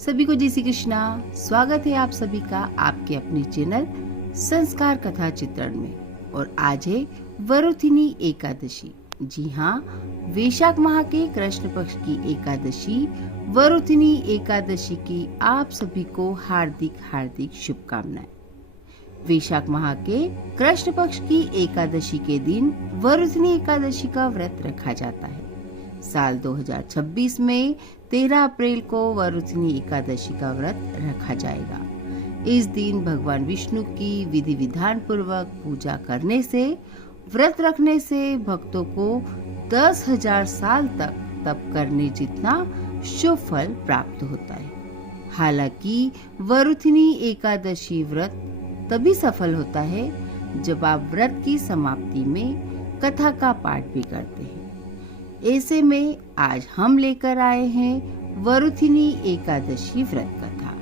सभी को जय श्री कृष्णा। स्वागत है आप सभी का आपके अपने चैनल संस्कार कथा चित्रण में। और आज है वरुथिनी एकादशी। जी हाँ, वैशाख माह के कृष्ण पक्ष की एकादशी वरुथिनी एकादशी की आप सभी को हार्दिक हार्दिक शुभकामनाएं। वैशाख माह के कृष्ण पक्ष की एकादशी के दिन वरुथिनी एकादशी का व्रत रखा जाता है। साल 2026 में 13 अप्रैल को वरुथिनी एकादशी का व्रत रखा जाएगा। इस दिन भगवान विष्णु की विधि विधान पूर्वक पूजा करने से, व्रत रखने से भक्तों को 10,000 साल तक तप करने जितना शुभ फल प्राप्त होता है। हालांकि वरुथिनी एकादशी व्रत तभी सफल होता है जब आप व्रत की समाप्ति में कथा का पाठ भी करते हैं। ऐसे में आज हम लेकर आए हैं वरुथिनी एकादशी व्रत कथा।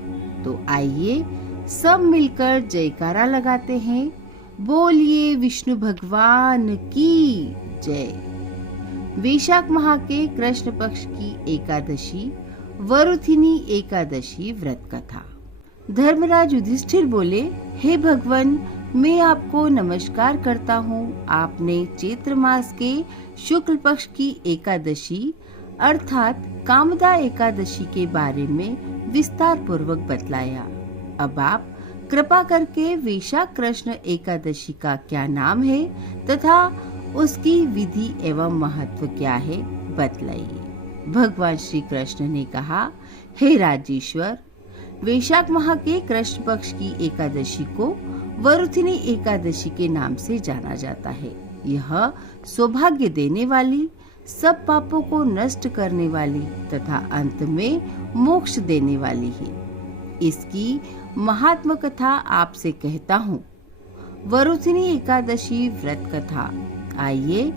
तो आइए सब मिलकर जयकारा लगाते हैं, बोलिए विष्णु भगवान की जय। वैशाख माह के कृष्ण पक्ष की एकादशी वरुथिनी एकादशी व्रत कथा। धर्मराज युधिष्ठिर बोले, हे भगवान, मैं आपको नमस्कार करता हूँ। आपने चैत्र मास के शुक्ल पक्ष की एकादशी अर्थात कामदा एकादशी के बारे में विस्तार पूर्वक बतलाया। अब आप कृपा करके वैशाख कृष्ण एकादशी का क्या नाम है तथा उसकी विधि एवं महत्व क्या है बतलाइए। भगवान श्री कृष्ण ने कहा, हे राजेश्वर, वैशाख माह के कृष्ण पक्ष की एकादशी को वरुथिनी एकादशी के नाम से जाना जाता है। यह सौभाग्य देने वाली, सब पापों को नष्ट करने वाली तथा अंत में मोक्ष देने वाली है। इसकी महात्म कथा आपसे कहता हूँ। वरुथिनी एकादशी व्रत कथा। आइए,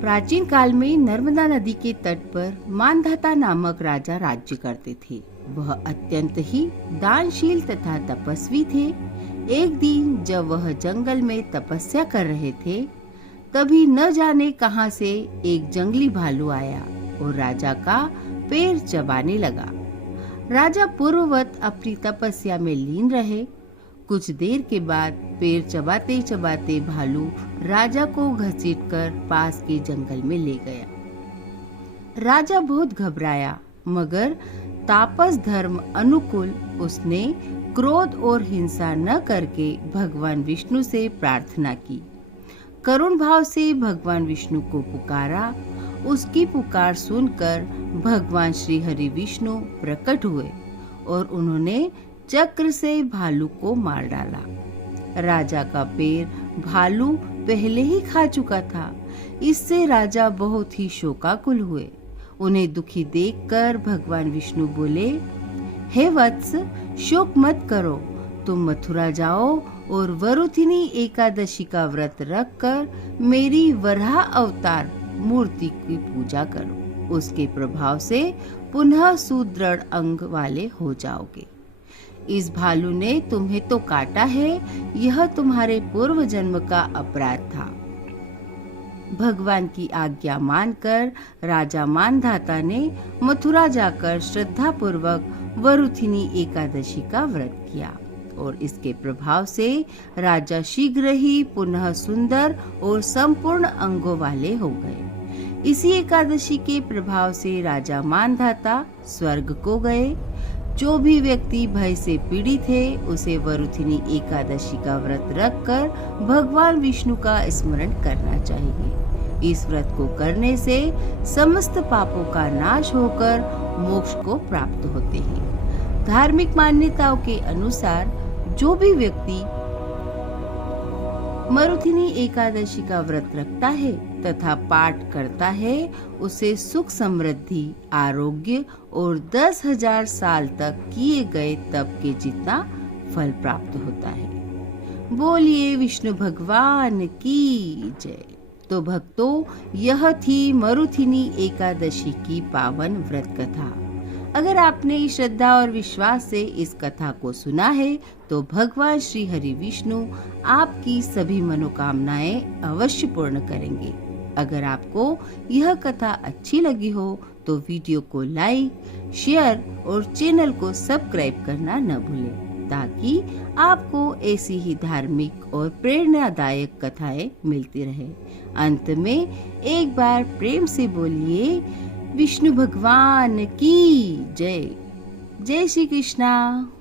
प्राचीन काल में नर्मदा नदी के तट पर मानधाता नामक राजा राज्य करते थे। वह अत्यंत ही दानशील तथा तपस्वी थे। एक दिन जब वह जंगल में तपस्या कर रहे थे, तभी न जाने कहां से एक जंगली भालू आया और राजा का पैर चबाने लगा। राजा पूर्ववत अपनी तपस्या में लीन रहे। कुछ देर के बाद पैर चबाते चबाते भालू राजा को घसीटकर पास के जंगल में ले गया। राजा बहुत घबराया, मगर तापस धर्म अनुकूल उसने क्रोध और हिंसा न करके भगवान विष्णु से प्रार्थना की। करुण भाव से भगवान विष्णु को पुकारा। उसकी पुकार सुनकर भगवान श्री हरि विष्णु प्रकट हुए और उन्होंने चक्र से भालू को मार डाला। राजा का पैर भालू पहले ही खा चुका था। इससे राजा बहुत ही शोकाकुल हुए। उन्हें दुखी देखकर भगवान विष्णु बोले, हे वत्स, शोक मत करो। तुम मथुरा जाओ और वरुथिनी एकादशी का व्रत रखकर मेरी वराह अवतार मूर्ति की पूजा करो। उसके प्रभाव से पुनः सुदृढ़ अंग वाले हो जाओगे। इस भालू ने तुम्हें तो काटा है, यह तुम्हारे पूर्व जन्म का अपराध था। भगवान की आज्ञा मानकर राजा मानधाता ने मथुरा जाकर श्रद्धा पूर्वक वरुथिनी एकादशी का व्रत किया और इसके प्रभाव से राजा शीघ्र ही पुनः सुंदर और संपूर्ण अंगों वाले हो गए। इसी एकादशी के प्रभाव से राजा मानधाता स्वर्ग को गए। जो भी व्यक्ति भय से पीड़ित है, उसे वरुथिनी एकादशी का व्रत रखकर भगवान विष्णु का स्मरण करना चाहिए। इस व्रत को करने से समस्त पापों का नाश होकर मोक्ष को प्राप्त होते हैं। धार्मिक मान्यताओं के अनुसार जो भी व्यक्ति वरुथिनी एकादशी का व्रत रखता है तथा पाठ करता है, उसे सुख समृद्धि, आरोग्य और 10,000 साल तक किए गए तप के जितना फल प्राप्त होता है। बोलिए विष्णु भगवान की जय। तो भक्तों, यह थी वरुथिनी एकादशी की पावन व्रत कथा। अगर आपने श्रद्धा और विश्वास से इस कथा को सुना है, तो भगवान श्री हरि विष्णु आपकी सभी मनोकामनाएं अवश्य पूर्ण करेंगे। अगर आपको यह कथा अच्छी लगी हो तो वीडियो को लाइक, शेयर और चैनल को सब्सक्राइब करना न भूलें, ताकि आपको ऐसी ही धार्मिक और प्रेरणादायक कथाएं मिलती रहे। अंत में एक बार प्रेम से बोलिए विष्णु भगवान की जय। जय श्री कृष्णा।